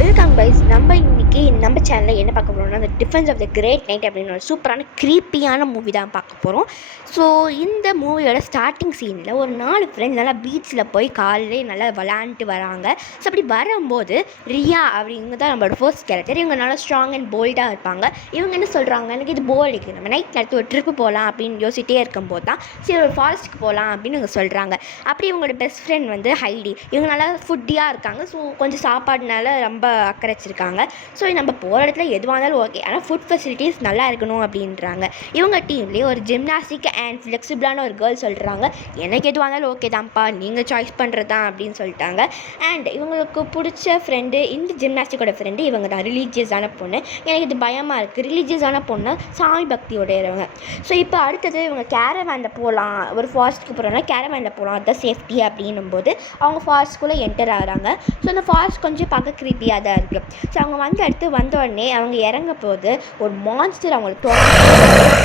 Welcome guys. நம்ம சேனலில் என்ன பார்க்க போகிறோம்னா, அந்த defence of the great night அப்படின்னு ஒரு சூப்பரான க்ரீப்பியான மூவி தான் பார்க்க போகிறோம். ஸோ இந்த மூவியோட ஸ்டார்டிங் சீனில் ஒரு 4 ஃப்ரெண்ட்ஸ் நல்லா பீச்சில் போய் காலையிலே நல்லா விளாண்டுட்டு வராங்க. ஸோ அப்படி வரும்போது ரியா அப்படிங்க தான் நம்மளோட ஃபர்ஸ்ட் கேரக்டர். இவங்க நல்லா ஸ்ட்ராங் அண்ட் போல்டாக இருப்பாங்க. இவங்க என்ன சொல்கிறாங்க, எனக்கு இது போர் அடிக்குது, நம்ம நைட் நேரத்து ஒரு ட்ரிப்பு போகலாம் அப்படின்னு யோசிச்சிட்டே இருக்கும்போது தான் சரி ஒரு ஃபாரஸ்ட்டுக்கு போகலாம் அப்படின்னு இவங்க சொல்கிறாங்க. அப்படி இவங்களோட பெஸ்ட் ஃப்ரெண்ட் வந்து ஹைடி. இவங்க நல்லா ஃபுட்டியாக இருக்காங்க. ஸோ கொஞ்சம் சாப்பாடுனால ரொம்ப அக்கறை வச்சுருக்காங்க. ஸோ நம்ம போகிற இடத்துல எதுவாக இருந்தாலும் ஓகே, ஆனால் ஃபுட் ஃபெசிலிட்டிஸ் நல்லா இருக்கணும் அப்படின்றாங்க. இவங்க டீம்லேயே ஒரு ஜிம்னாஸ்டிக் அண்ட் ஃப்ளெக்சிபிளான ஒரு கேர்ள் சொல்கிறாங்க, எனக்கு எதுவாக இருந்தாலும் ஓகே தான்ப்பா, நீங்கள் சாய்ஸ் பண்ணுறது தான் அப்படின்னு சொல்லிட்டாங்க. அண்ட் இவங்களுக்கு பிடிச்ச ஃப்ரெண்டு, இந்த ஜிம்னாஸ்டிக்கோட ஃப்ரெண்டு இவங்க தான், ரிலீஜியஸான பொண்ணு. எனக்கு இது பயமாக இருக்குது, ரிலீஜியஸான பொண்ணு சாமி பக்தியோடையவங்க. ஸோ இப்போ அடுத்தது இவங்க கேரவேனில் போகலாம், ஒரு ஃபாரஸ்ட்டுக்கு போகிறோன்னா கேரவேனில் போகலாம், அதுதான் சேஃப்டி அப்படின்னும் போது அவங்க ஃபாரஸ்ட்குள்ளே என்டர் ஆகிறாங்க. ஸோ அந்த ஃபாரஸ்ட் கொஞ்சம் பார்க்க க்ரீப்பியாக தான் இருக்குது. ஸோ அவங்க வந்த உடனே அவங்க இறங்க போது ஒரு மான்ஸ்டர் அவங்களை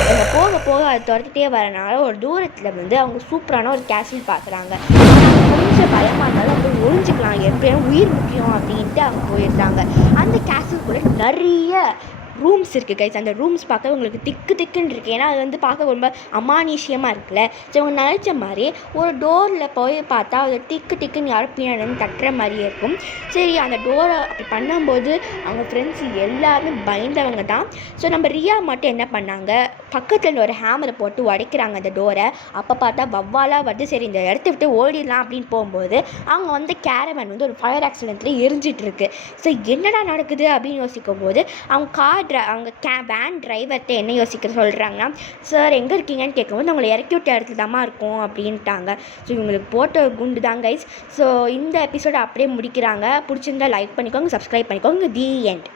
அவங்க போக போக அது துரத்திட்டே வரனால ஒரு தூரத்தில் வந்து அவங்க சூப்பரான ஒரு கேசில் பார்க்குறாங்க. கொஞ்சம் பயமாக இருந்தாலும் அவங்க ஒழிஞ்சிக்கலாம், எப்படியும் உயிர் முக்கியம் அப்படின்ட்டு அவங்க போயிருந்தாங்க. அந்த கேசில்குள்ளே நிறைய ரூம்ஸ் இருக்குது கைஸ். அந்த ரூம்ஸ் பார்க்க உங்களுக்கு திக்குன்னு இருக்குது, ஏன்னா அது வந்து பார்க்க ரொம்ப அமானுஷ்யமாக இருக்குல்ல. ஸோ அவங்க நினச்ச மாதிரி ஒரு டோரில் போய் பார்த்தா அது டிக்குன்னு யாரும் பின்னாடி தட்டுற மாதிரியே இருக்கும். சரி, அந்த டோரை அப்படி பண்ணும்போது அவங்க ஃப்ரெண்ட்ஸ் எல்லாருமே பயந்தவங்க தான். ஸோ நம்ம ரியா மட்டும் என்ன பண்ணாங்க, பக்கத்தில் ஒரு ஹேமரை போட்டு உடைக்கிறாங்க அந்த டோரை. அப்போ பார்த்தா வவ்வாலாக வருது. சரி, இந்த இடத்த விட்டு ஓடிடலாம் அப்படின்னு போகும்போது அவங்க வந்து கேரவேன் வந்து ஒரு ஃபயர் ஆக்சிடென்ட்டில் எரிஞ்சிட்டு இருக்கு. ஸோ என்னடா நடக்குது அப்படின்னு யோசிக்கும் போது அவங்க வேன் டிரைவர்கிட்ட என்ன யோசிக்க சொல்கிறாங்கன்னா, சார் எங்கே இருக்கீங்கன்னு கேட்கும்போது அவங்களை இறக்கி விட்ட இடத்துல தாம்மா இருக்கும் அப்படின்ட்டாங்க. ஸோ இவங்களுக்கு போட்ட குண்டு தான் கைஸ். ஸோ இந்த எபிசோட அப்படியே முடிக்கிறாங்க. பிடிச்சிருந்தா லைக் பண்ணிக்கோங்க, சப்ஸ்கிரைப் பண்ணிக்கோங்க. The end.